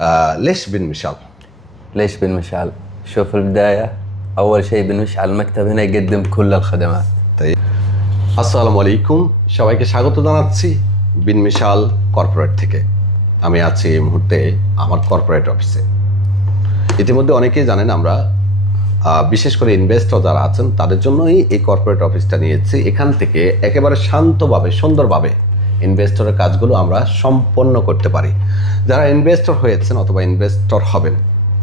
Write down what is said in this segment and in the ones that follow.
آه ليش بن مشعل؟ ليش بن مشعل؟ شوف في البداية أول شيء بن مشعل المكتب هنا يقدم كل الخدمات তাই আসসালামু আলাইকুম সবাইকে স্বাগত জানাচ্ছি বিন মিশাল কর্পোরেট থেকে আমি আছি এই মুহূর্তে আমার কর্পোরেট অফিসে ইতিমধ্যে অনেকেই জানেন আমরা আহ, বিশেষ করে ইনভেস্টর যারা আছেন তাদের জন্যই এই কর্পোরেট অফিসটা নিয়েছি এখান থেকে একেবারে শান্তভাবে সুন্দরভাবে ইনভেস্টরের কাজগুলো আমরা সম্পন্ন করতে পারি। যারা ইনভেস্টর হয়েছেন অথবা ইনভেস্টর হবেন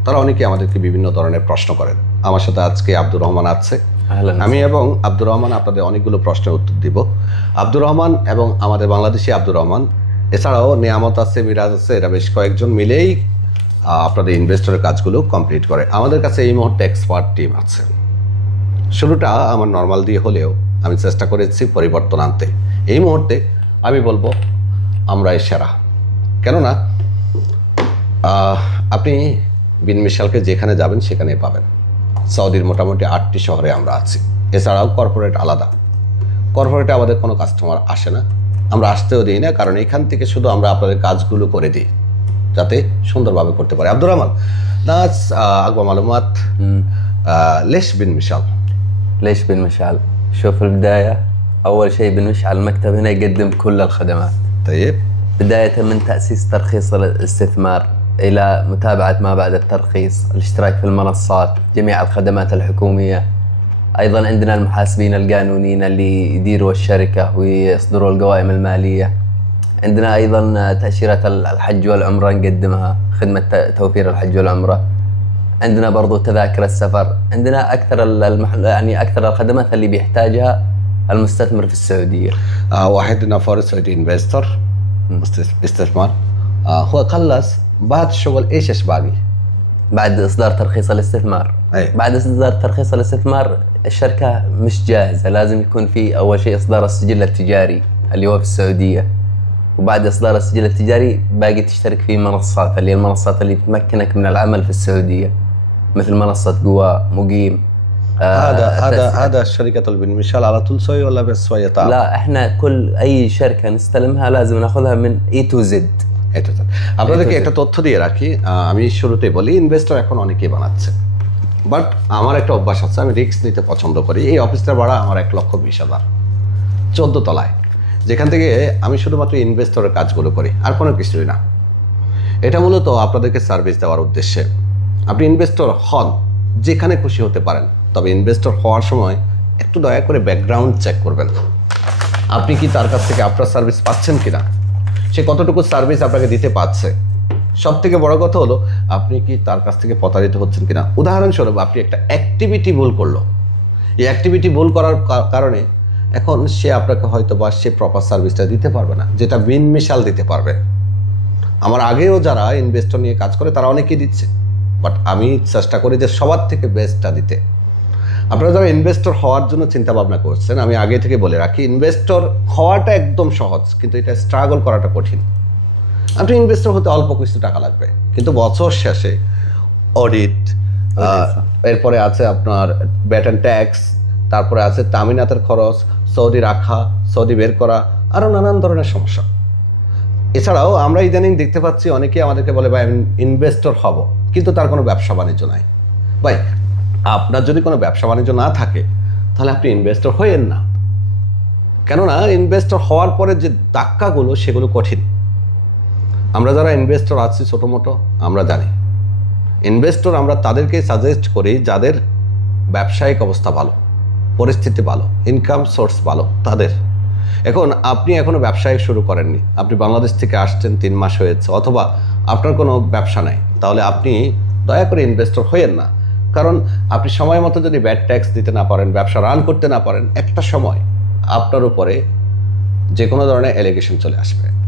তারা অনেকে আমাদেরকে বিভিন্ন ধরনের প্রশ্ন করেন। আমার সাথে আজকে আব্দুর রহমান আছে। আমি এবং আব্দুর রহমান আপনাদের অনেকগুলো প্রশ্নের উত্তর দিব। আব্দুর রহমান এবং আমাদের বাংলাদেশি আব্দুর রহমান এছাড়াও নিয়ামত আছে মিরাজ আছে এরা বেশ কয়েকজন মিলেই আপনাদের ইনভেস্টরের কাজগুলো কমপ্লিট করে। আমাদের কাছে এই মুহূর্তে এক্সপার্ট টিম আছে। শুরুটা আমার নর্মাল দিয়ে হলেও আমি চেষ্টা করেছি পরিবর্তন আনতে। এই মুহূর্তে আমি বলব আমরা সেরা। কেননা আপনি বিন মিশালকে যেখানে যাবেন সেখানে পাবেন। সৌদির মোটামুটি আটটি শহরে আমরা আছি। এছাড়াও কর্পোরেট আলাদা। কর্পোরেটে আমাদের কোনো কাস্টমার আসে না। আমরা আসতেও দিই না কারণ এখান থেকে শুধু আমরা আপনাদের কাজগুলো করে দিই যাতে সুন্দরভাবে করতে পারে। আব্দুর রহমান নাচ আকবা মালুমাত লেশ বিন মিশাল। লেশ বিন মিশাল শফুল দায়া أول شيء بن مشعل المكتب هنا يقدم كل الخدمات. طيب. بداية من تأسيس ترخيص الاستثمار إلى متابعة ما بعد الترخيص الاشتراك في المنصات جميع الخدمات الحكومية. أيضا عندنا المحاسبين القانونيين اللي يديروا الشركة ويصدروا القوائم المالية. عندنا أيضا تأشيرة الحج والعمرة نقدمها خدمة توفير الحج والعمرة. عندنا برضو تذاكر السفر. عندنا أكثر ال- المح... يعني أكثر الخدمات اللي بيحتاجها المستثمر في السعودية؟ آه واحد نفر سعودي انفستور استثمار آه هو خلص. بعد شغل إيش إيش باقي؟ بعد إصدار ترخيص الاستثمار. أي. بعد إصدار ترخيص الاستثمار الشركة مش جاهزة. لازم يكون في أول شيء إصدار السجل التجاري اللي هو في السعودية. وبعد إصدار السجل التجاري باقي تشترك في منصات اللي هي المنصات اللي تمكنك من العمل في السعودية. مثل منصة قوى مقيم. هذا هذا التس- هذا شركة البن مشعل على طول سوي ولا بس شوية تعب؟ لا احنا كل اي شركه نستلمها لازم ناخذها من اي تو زد এটা তো। আপনাদেরকে এটা তো- একটা তথ্য দিয়ে রাখি আহ, আমি শুরুতেই বলি ইনভেস্টর এখন অনেকেই বানাচ্ছে বাট আমার একটা অভ্যাস আছে আমি রিস্ক নিতে পছন্দ করি এই অফিসটার ভাড়া আমার এক লক্ষ বিশ হাজার চোদ্দ তলায় যেখান থেকে আমি শুধুমাত্র ইনভেস্টরের কাজগুলো করি আর কোনো কিছুই না এটা মূলত আপনাদেরকে সার্ভিস দেওয়ার উদ্দেশ্যে আপনি ইনভেস্টর হন যেখানে খুশি হতে পারেন তবে ইনভেস্টর হওয়ার সময় একটু দয়া করে ব্যাকগ্রাউন্ড চেক করবেন। আপনি কি তার কাছ থেকে আপনার সার্ভিস পাচ্ছেন কিনা? সে কতটুকু সার্ভিস আপনাকে দিতে পারছে? সব থেকে বড় কথা হলো, আপনি কি তার কাছ থেকে প্রতারিত হচ্ছেন কিনা? উদাহরণস্বরূপ, আপনি একটা অ্যাক্টিভিটি ভুল করল। এই অ্যাক্টিভিটি ভুল করার কারণে এখন সে আপনাকে হয়তো বা সে প্রপার সার্ভিসটা দিতে পারবে না, যেটা বিন মিশাল দিতে পারবে। আমার আগেও যারা ইনভেস্টর নিয়ে কাজ করে, তারা অনেকেই দিচ্ছে। বাট আমি চেষ্টা করি যে সবার থেকে বেস্টটা দিতে। আপনারা যারা ইনভেস্টর হওয়ার জন্য চিন্তা ভাবনা করছেন আমি আগে থেকে বলে রাখি ইনভেস্টর হওয়াটা একদম সহজ কিন্তু এটা স্ট্রাগল করাটা কঠিন। আপনি ইনভেস্টর হতে অল্প কিছু টাকা লাগবে কিন্তু বছর শেষে অডিট এরপরে আছে আপনার ব্যাটন ট্যাক্স তারপরে আছে তামিনাতের খরচ সৌদি রাখা সৌদি বের করা আরও নানান ধরনের সমস্যা। এছাড়াও আমরা ইদানিং দেখতে পাচ্ছি অনেকেই আমাদেরকে বলে ভাই আমি ইনভেস্টর হব। কিন্তু তার কোনো ব্যবসা বাণিজ্য নাই। ভাই আপনার যদি কোনো ব্যবসা বাণিজ্য না থাকে, তাহলে আপনি ইনভেস্টর হইয়েন না। কেননা ইনভেস্টর হওয়ার পরে যে ধাক্কাগুলো, সেগুলো কঠিন। আমরা যারা ইনভেস্টর আছি ছোটো মোটো আমরা জানি। ইনভেস্টর আমরা তাদেরকে সাজেস্ট করি, যাদের ব্যবসায়িক অবস্থা ভালো, পরিস্থিতি ভালো ইনকাম সোর্স ভালো, তাদের। এখন, আপনি এখনও ব্যবসায়িক শুরু করেননি। আপনি বাংলাদেশ থেকে আসছেন, তিন মাস হয়েছে, অথবা আপনার কোনো ব্যবসা নাই, তাহলে আপনি দয়া করে ইনভেস্টর হইয়েন না। কারণ আপনি সময় মতো যদি ব্যাড ট্যাক্স দিতে না পারেন, ব্যবসা রান করতে না পারেন, একটা সময় আপনার উপরে যে কোনো ধরনের অ্যালিগেশন চলে আসবে।